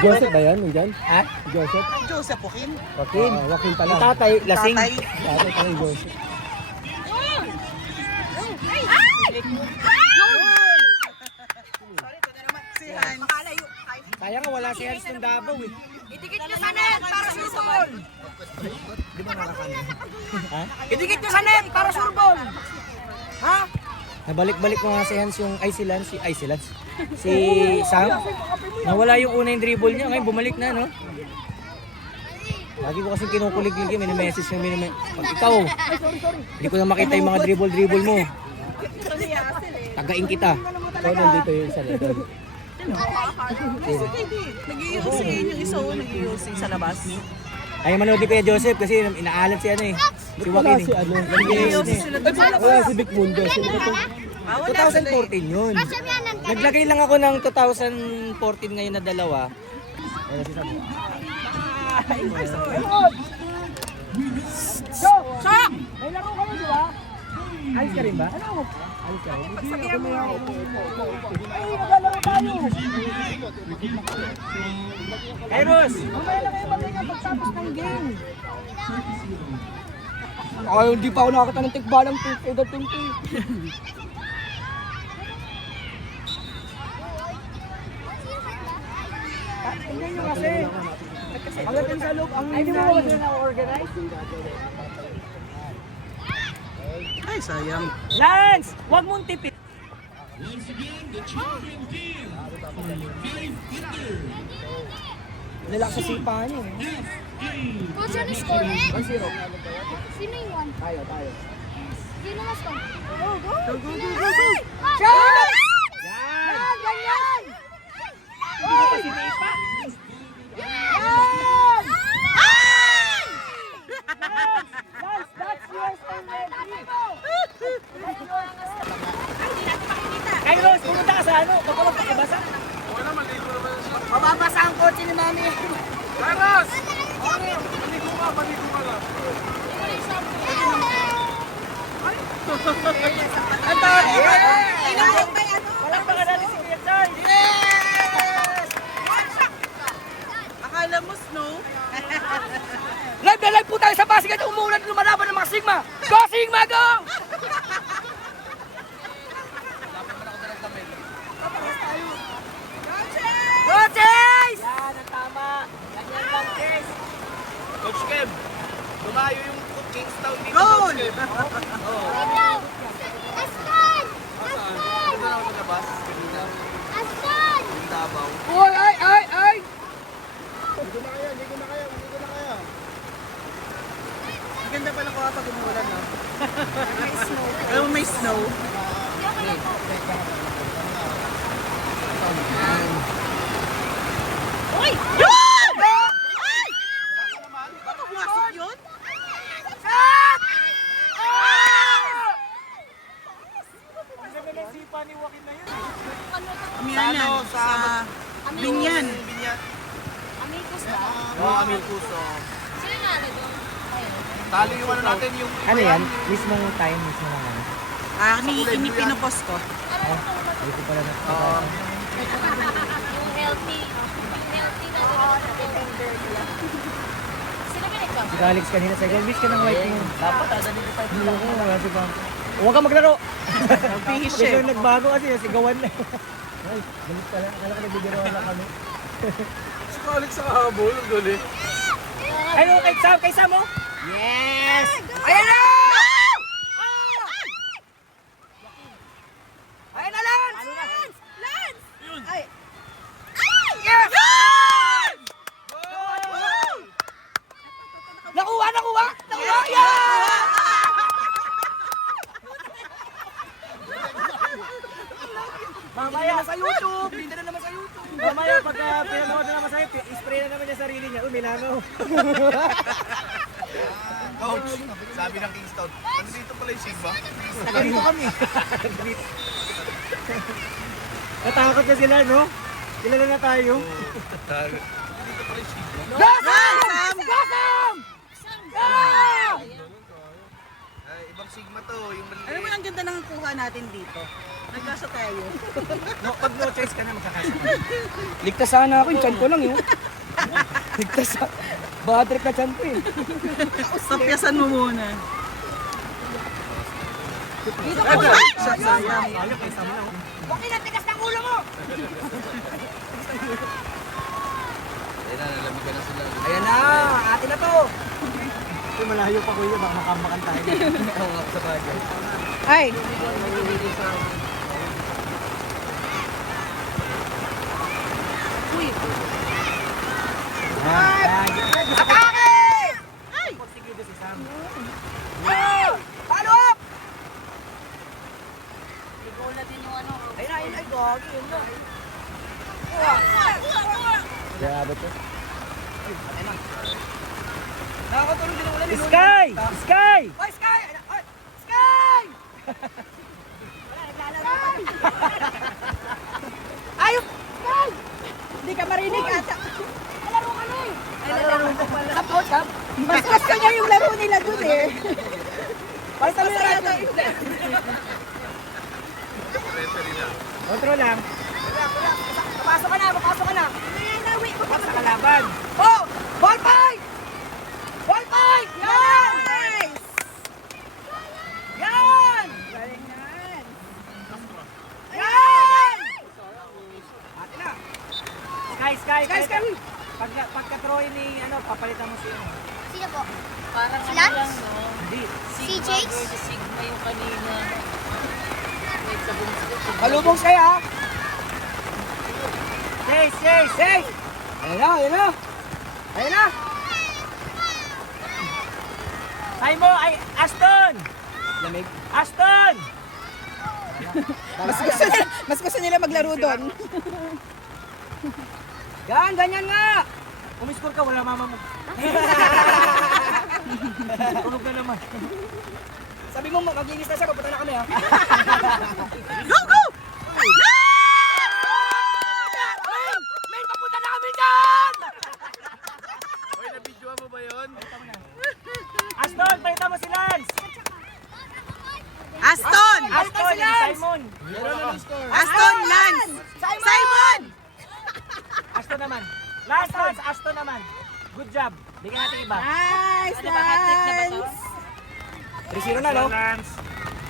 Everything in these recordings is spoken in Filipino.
Joseph ba yan? Nandyan? Ha? Joseph? Joseph Joaquin. Joaquin. Joaquin pala. Yung tatay, lasing. Tatay. Tatay pala yung Joseph. Sorry, ito na naman. Si Hans. Sayang nga, wala si Hans ng Davao eh. Idikit nyo sa net para surbol. Di ba nakakala? Ha? Idikit nyo sa net para surbol. Ha? Nabalik-balik ko nga si Hans yung, si Sam. Nawala yung una yung dribble niya, ngayon bumalik na, no? Lagi ko kasi kinukulig-lig yun, message mo, pag ikaw, hindi ko na makita yung mga dribble mo. Tagain kita. So, nandito yung isa nito. Nag-iusin yung isa o nag-iusin sa labas. Ay, manood ni Kuya Joseph kasi inaalat si ano eh. Si Wala Joaquin si eh. ano. Nag-iusin sila doon sa labas. Wala si Vic Mundo. Sino ba ito? 2014 yun. Naglagay lang ako ng 2014 ngayon na dalawa. Wala si Sabi. Shak! May laro kayo, di ba? Alis ka rin ba? Ano? Alis ka rin? Hindi ako may ako. Ay, naglalaro tayo. Eros! Mamaya na kayo magkanya pagtapos ng game. Ay, hindi pa ako nakakita ng tikbalang edad 20. Hindi nyo kasi. Pagdating sa loob, ang hindi mo ba sila na-organize? Ay, sayang. Lance! Huwag mong tipid! Lalak sa sipa niya eh. Coach, ano score? 1-0. Sino yung one? Tayo. Sino mas score? Go, go! Go, go, go, go, go! Shot! Yan! Ganyan! Kasi naipa! Yan! Lance, that's yours already. Kairos, pumunta ka sa ano? Baka magpakabasa. Mababasa ang kotse ni Mami. Walang pangalan si Kuya Charles. Akala mo snow? Live na live po tayo sa Pasig at umuulan lumalaban ng mga Sigma. Go Sigma, go! Go Chase! Yan ang tama. Ganyan lang, Chris. Coach Kev, lumayo yung Kingstown dito. Goal! Aston! Ano na ako nabas kanina? Aston! Yung Davao. Uy, ay! Maganda pala ko kapag umulan, no? May snow. Alam mo, may snow. Uy! Baka pumasok yun? Umiyanan sa Binyan. Binyan. Amigos ba? Oo, Amilcus. Sino nalo doon? Talo yung ano natin yung... Ano yan? Mismong time, mismong ano. Pinipinopos ko. Hindi ko pala nakita. Yung healthy. Healthy na doon. Sino ba ikaw? Si Alex kanina sa Elvis ka ng white mo. Dapat, dadali ko tayo. Hindi ko, wala si Bang. Huwag ka maglaro! Bihis Kasi eh. yung nagbago kasi, sigawan na. Ay, galit ka lang. Kala ko nagbibirawan lang kami. Si Alex sa kahabol, ang galing. Ayun, kay Sam mo? Yes! Ayan na! Ayan na, Lance! Lance! Ay! Yes! Nakuha! Yeah! Mamaya Sa YouTube! Hindi na naman sa YouTube! Mamaya pagka pinanood na naman sa'yo, spray na naman niya sarili niya. Uy, may langaw. Coach, sabi ng Kingstown, nandito pala yung Sigma. Dito kami. Natakot na sila, no? Kilala na tayo. Nandito pala yung Sigma. Sam! Sam! Ay, ibang Sigma to, yung Alam mo, ang ganda ng kuha natin dito. Nagkasa tayo. No, pag no choice ka na, makakasa. Ligtas sana ako, yung chan ko lang yun. Ligtas sa... Bad trip na chan ko eh. Tapyasan mo muna. Dito ka ba? Sayang. Huwag kinatigas ng ulo mo! Ayan na, atin na to. Ito malayo pa kuya, baka makamakan tayo. Oo nga sa bagay. Ay! Atake! Ay! Porsigido si Sam. Follow up! Igulat din yung ano. Ayun na, gagi, yun na. Grabe to. Nakakatulong din ang ulan. Sky! Sky! Oy, Sky! Oy, Sky! Ayos! Sky! Hindi ka marinig ata. Laro ka na eh! Ay, lalaro ko pala. Sap, oh, sap. Mas gusto niya yung laro nila dun eh. Para sa mirado. Outro lang. Papasok ka na, papasok ka na. Pas sa kalaban. Oh! Ball fight! Ball fight! Yan! Nice! Yan! Galingan. Yan! Ate na. Sky, Sky! Sky, Sky! Pagka-throw ni, ano, papalitan mo siya. Sino po? Parang Si ano Lance? lang, no? Hindi. Si Jace? Si Sigma yung kanina. Like sa bungso. Malubong Sky ha! Chase, chase! Hey! Ayun na, ayun na! Ayun na! Ay mo, ay, Aston! Lamig. Aston! Mas gusto nila maglaro doon. Yan, ganyan nga! Umiscore ka, wala mama mo. Tulog na naman. Sabi mo, maglinis na siya, papunta na kami ha. Go, go! Main, papunta na kami dyan! Oy, nabidyoan mo ba yun? Aston, palita mo si Lance! Aston! Aston, si yung Lance! Simon! Aston, Lance! Simon! Aston naman. Last Lance, Aston naman. Good job. Bigyan natin iba. Nice, Ano ba, hat-trick na ba to? Lance! 3-0 na, no? Lance.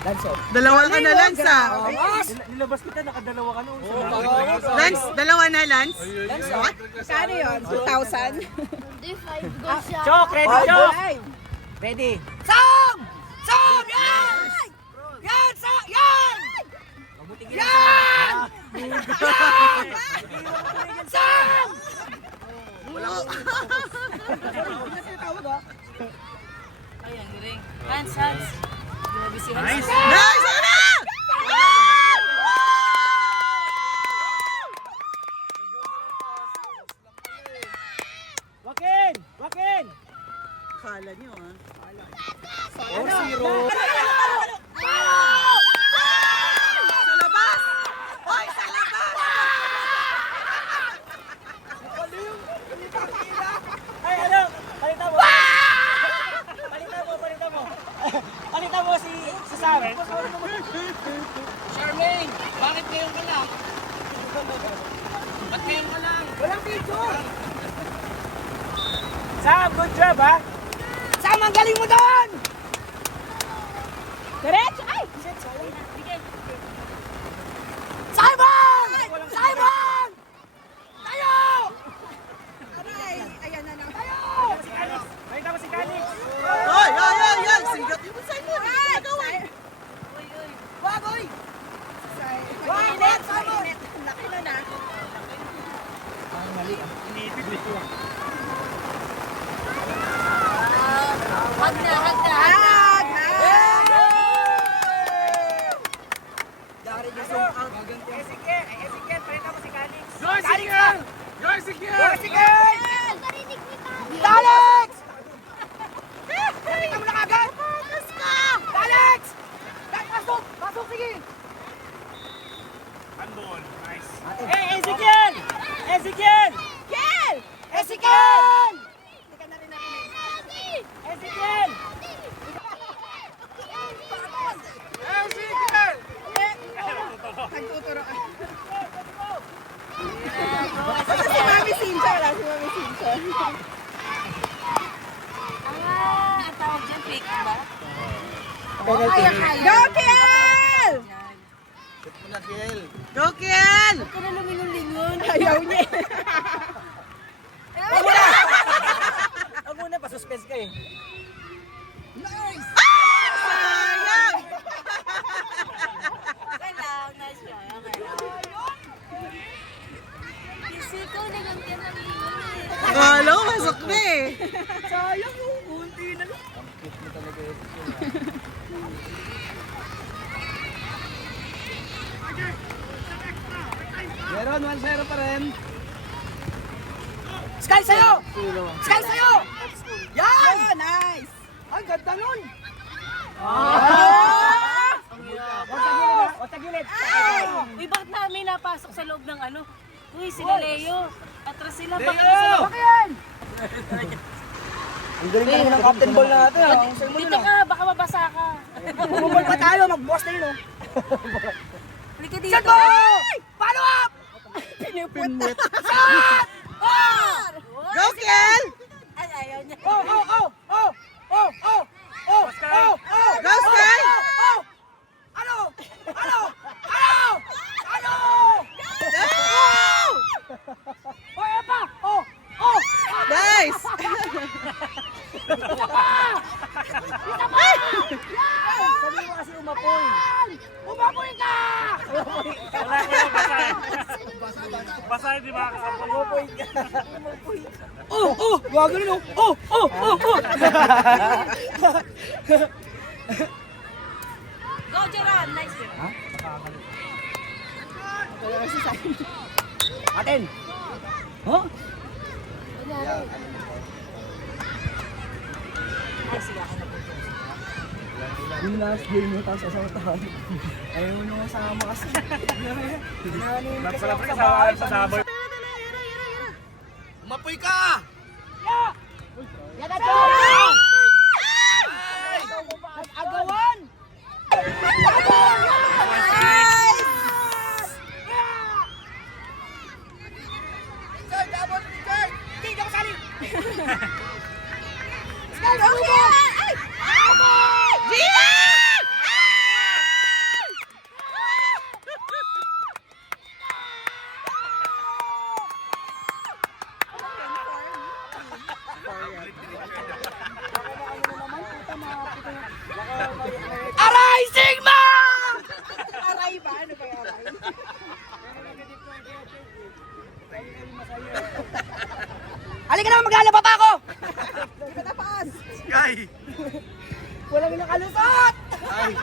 Lance, oh. Dalawa ka na, Lance ah. Nilabas kita, nakadalawa ka noon. Lance, dalawa na, Lance. Lance, oh. Kano yun? 2,000? Hindi, 5 goals siya. Chok, ready, Chok! Ready? Sam! Sam! Yan! Yan! Yan! Yan! Sam! Ay, ang galing. Hans, Hans. Grabe si Hans. Nice! Nice! Ano? Wakin! Wakin! Kala nyo ah. 4-0. Sa labas! Hoy, sa labas! Ay, ano? Palitan mo. Palitan mo, palitan mo. Palitan mo si Sam. Charmaine, bakit ngayon ka lang? Ba't ngayon ka lang? Walang picture! Sam, good job, ha? Sam, ang galing mo doon! Diretso! Ay! Simon! Simon! Tayo! Aray! Ayan na na. Tayo! Palitan mo si Calix. Hoy! Hoy! Hoy! Hoy! Singat yung Simon! Nagawin! Bagoy! Mainit! Mainit! Laki na na. Hag na, hag na. Hag! Dari yung zoom out. Ezekiel, Ezekiel, palitan mo si Calix. Go, Ezekiel! Go, Ezekiel! Sige! Marinig kita. Alex! Nakita mo na kagad! Alex! Pasok! Pasok, sige! Handball, nice. Hey, Ezekiel! Ezekiel! Kel! Ezekiel! Hindi ka na rin narinig. Ezekiel! Ezekiel! Nagtuturo ka. Basta si Mami Cynthia lang, si Mami Cynthia. Ang tawag dyan, fake ba? Penalty. Go, Kiel! Shoot mo na, Kiel. Go, Kiel! Huwag ka na lumingon-lingon. Ayaw niya. Ang muna, pa-suspense ka eh. Sayang! Okay lang, nice try. Okay. Kasi ikaw naganggan ng lingon eh. Akala ko, masok na eh. Sayang yung kunti na lang. Ang cute mo talaga ito. Meron, 1-0 pa rin. Sky sa'yo! Sky sa'yo! Yan! Oh, nice! Ang ganda nun! O sa gilid. Uy, bakit namin napasok sa loob ng ano? Uy, sila Leo. Atras sila, bakit sila? Ang galing naman ng captain ball natin. Ang sa'yo mo Dito ka, baka mabasa ka. Bumabal pa tayo, mag-boss na yun oh! Halika dito. Shot mo! Follow up! Piniput. Shot! Oh! Go, Kiel! Ay, ayaw niya. Oh! Oh! Oh! Oh! Oh! Oh! Oh! Oh! Oh! Go, Sky! Oh! Ano? Ano? Ano? Ano? Go! Oh, yan pa! Oh! Oh! Nice! Sabi mo kasi umapoy. Umapoy ka! Oh! Oh! Wag ganun oh! Oh! Oh! Oh! Oh! Go, Jeron. Nice. Atin! Huh? Yung last game mo, tapos asawa-tahan. Ayaw mo nung kasama kasi. Umapoy ka! Agawan! Aray, Sigma! Aray ba? Ano ba yung aray? Halika na, maglalaba pa ako! Patapas! Sky! Walang nakalusot! Ay!